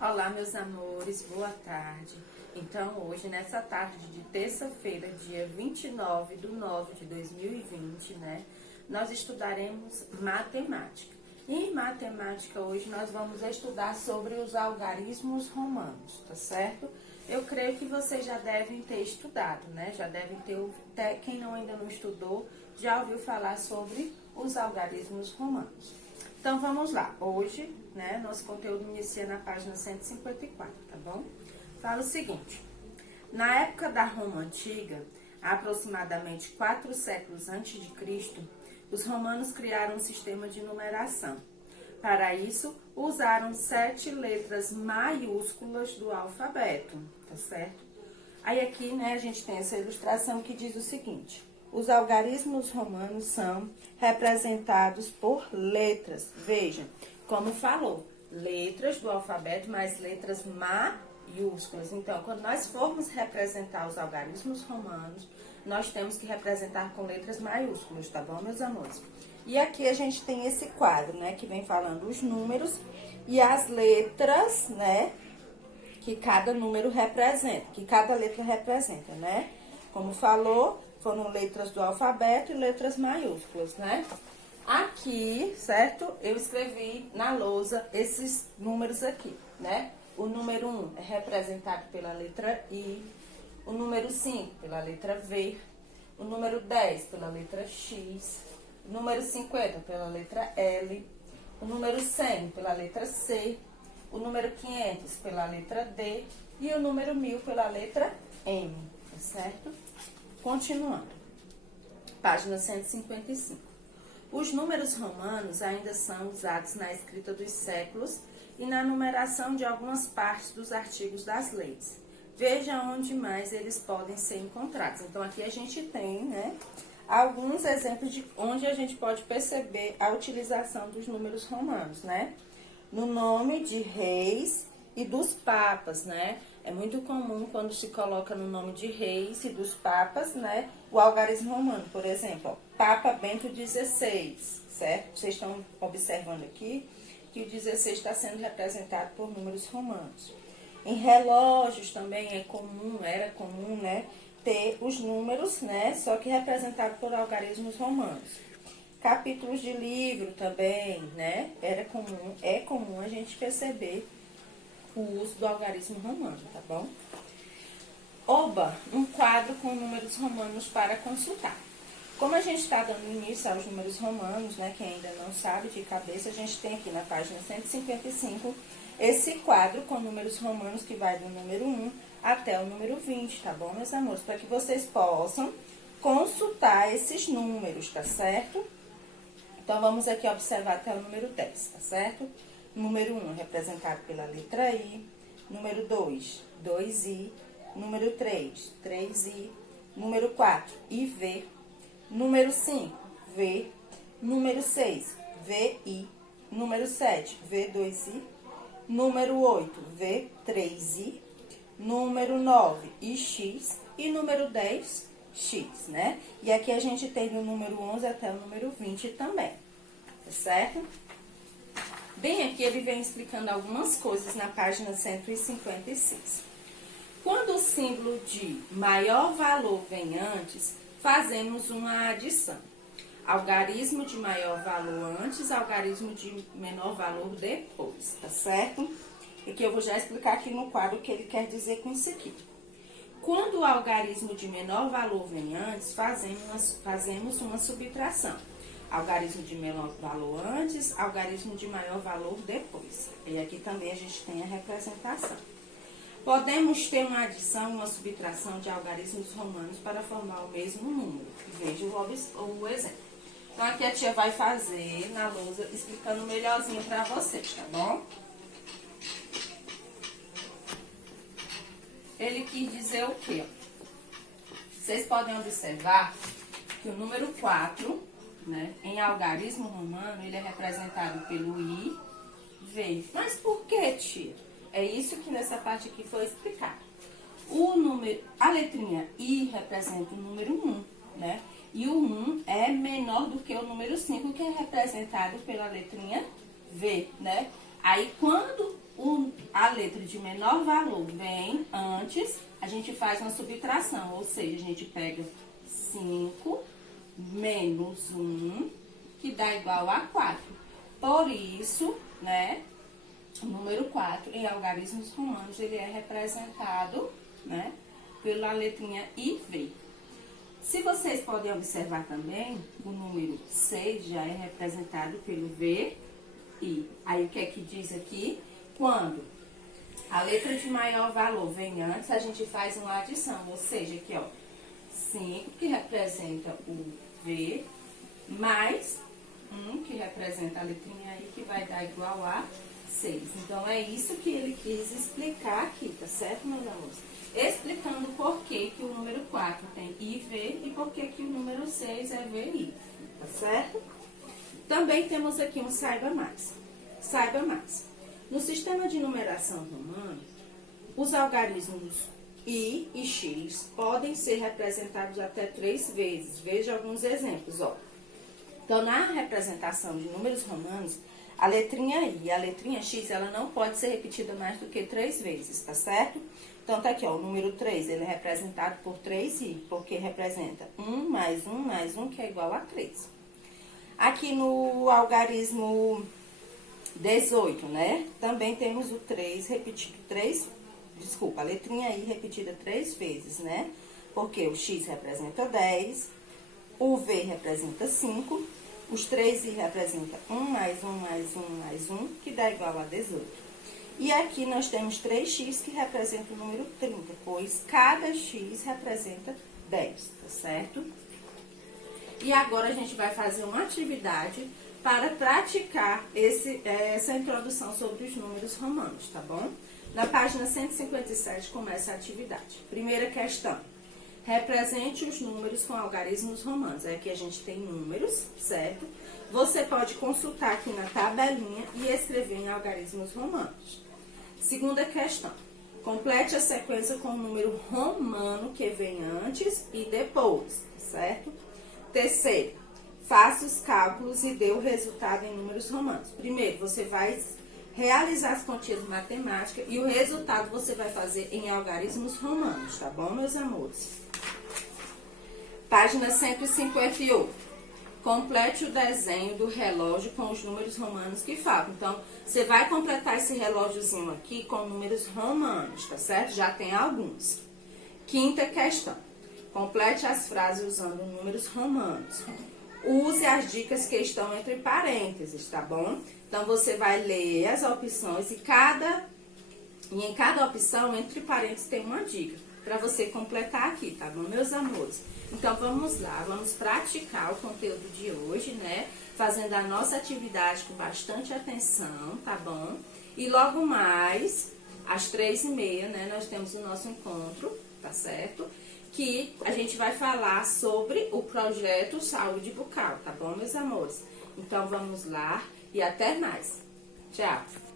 Olá, meus amores, boa tarde. Então, hoje, nessa tarde de terça-feira, dia 29/9/2020, né, nós estudaremos matemática. Em matemática, hoje, nós vamos estudar sobre os algarismos romanos, tá certo? Eu creio que vocês já devem ter estudado, né? Já devem ter, quem ainda não estudou, já ouviu falar sobre os algarismos romanos. Então, vamos lá. Hoje, né, nosso conteúdo inicia na página 154, tá bom? Fala o seguinte. Na época da Roma Antiga, aproximadamente 4 séculos antes de Cristo, os romanos criaram um sistema de numeração. Para isso, usaram 7 letras maiúsculas do alfabeto, tá certo? Aí aqui, né, a gente tem essa ilustração que diz o seguinte: os algarismos romanos são representados por letras. Vejam, como falou, letras do alfabeto mais letras maiúsculas. Então, quando nós formos representar os algarismos romanos, nós temos que representar com letras maiúsculas, tá bom, meus amores? E aqui a gente tem esse quadro, né, que vem falando os números e as letras, né, que cada número representa, que cada letra representa, né? Como falou, foram letras do alfabeto e letras maiúsculas, né? Aqui, certo? Eu escrevi na lousa esses números aqui, né? O número 1 é representado pela letra I, o número 5 pela letra V, o número 10 pela letra X, o número 50 pela letra L, o número 100 pela letra C, o número 500 pela letra D e o número 1000 pela letra M, tá certo? Continuando. Página 155. Os números romanos ainda são usados na escrita dos séculos e na numeração de algumas partes dos artigos das leis. Veja onde mais eles podem ser encontrados. Então, aqui a gente tem, né, alguns exemplos de onde a gente pode perceber a utilização dos números romanos, né? No nome de reis e dos papas, né? É muito comum quando se coloca no nome de reis e dos papas, né, o algarismo romano. Por exemplo, ó, Papa Bento XVI, certo? Vocês estão observando aqui que o 16 está sendo representado por números romanos. Em relógios também era comum, né, ter os números, né, só que representado por algarismos romanos. Capítulos de livro também, né, é comum a gente perceber o uso do algarismo romano, tá bom? Oba, um quadro com números romanos para consultar. Como a gente está dando início aos números romanos, né, quem ainda não sabe de cabeça, a gente tem aqui na página 155 esse quadro com números romanos que vai do número 1 até o número 20, tá bom, meus amores? Para que vocês possam consultar esses números, tá certo? Então, vamos aqui observar até o número 10, tá certo? Número 1 representado pela letra I, número 2, 2I, número 3, 3I, número 4, IV, número 5, V, número 6, VI, número 7, V2I, número 8, V3I, número 9, IX e número 10, X, né? E aqui a gente tem do número 11 até o número 20 também, tá certo? Bem, aqui ele vem explicando algumas coisas na página 156. Quando o símbolo de maior valor vem antes, fazemos uma adição. Algarismo de maior valor antes, algarismo de menor valor depois, tá certo? E que eu vou já explicar aqui no quadro o que ele quer dizer com isso aqui. Quando o algarismo de menor valor vem antes, fazemos uma subtração. Algarismo de menor valor antes, algarismo de maior valor depois. E aqui também a gente tem a representação. Podemos ter uma adição e uma subtração de algarismos romanos para formar o mesmo número. Veja o exemplo. Então, aqui a tia vai fazer na lousa, explicando melhorzinho para vocês, tá bom? Ele quis dizer o quê? Vocês podem observar que o número 4... né, em algarismo romano, ele é representado pelo I, V. Mas por que, tia? É isso que nessa parte aqui foi explicado. A letrinha I representa o número 1, né? E o 1 é menor do que o número 5, que é representado pela letrinha V, né? Aí, quando a a letra de menor valor vem antes, a gente faz uma subtração, ou seja, a gente pega 5 menos 1, que dá igual a 4. Por isso, né, o número 4 em algarismos romanos, ele é representado, né, pela letrinha IV. Se vocês podem observar também, o número 6 já é representado pelo VI. Aí o que é que diz aqui? Quando a letra de maior valor vem antes, a gente faz uma adição, ou seja, aqui ó, 5, que representa o V, mais 1, que representa a letrinha I, que vai dar igual a 6. Então, é isso que ele quis explicar aqui, tá certo, meus amores? Explicando por que o número 4 tem IV e por que o número 6 é VI, tá certo? Também temos aqui um saiba mais. Saiba mais. No sistema de numeração romano, os algarismos I e X podem ser representados até 3 vezes. Veja alguns exemplos, ó. Então, na representação de números romanos, a letrinha I e a letrinha X, ela não pode ser repetida mais do que 3 vezes, tá certo? Então, tá aqui, ó, o número 3, ele é representado por 3I, porque representa 1 mais 1 mais 1, que é igual a 3. Aqui no algarismo 18, né? Também temos o 3 repetido a letrinha I repetida 3 vezes, né? Porque o X representa 10, o V representa 5, os 3I representa 1 mais 1 mais 1 mais 1, que dá igual a 18. E aqui nós temos 3x que representa o número 30, pois cada x representa 10, tá certo? E agora a gente vai fazer uma atividade para praticar essa introdução sobre os números romanos, tá bom? Na página 157 começa a atividade. Primeira questão. Represente os números com algarismos romanos. Aqui a gente tem números, certo? Você pode consultar aqui na tabelinha e escrever em algarismos romanos. Segunda questão. Complete a sequência com o número romano que vem antes e depois, certo? Terceiro, faça os cálculos e dê o resultado em números romanos. Primeiro, você vai realizar as continhas matemáticas e o resultado você vai fazer em algarismos romanos, tá bom, meus amores? Página 158. Complete o desenho do relógio com os números romanos que faltam. Então, você vai completar esse relógiozinho aqui com números romanos, tá certo? Já tem alguns. Quinta questão. Complete as frases usando números romanos. Use as dicas que estão entre parênteses, tá bom? Então, você vai ler as opções e em cada opção, entre parênteses, tem uma dica para você completar aqui, tá bom, meus amores? Então, vamos lá, vamos praticar o conteúdo de hoje, né? Fazendo a nossa atividade com bastante atenção, tá bom? E logo mais, às 3h30, né, nós temos o nosso encontro, tá certo? Que a gente vai falar sobre o projeto Saúde Bucal, tá bom, meus amores? Então, vamos lá e até mais. Tchau!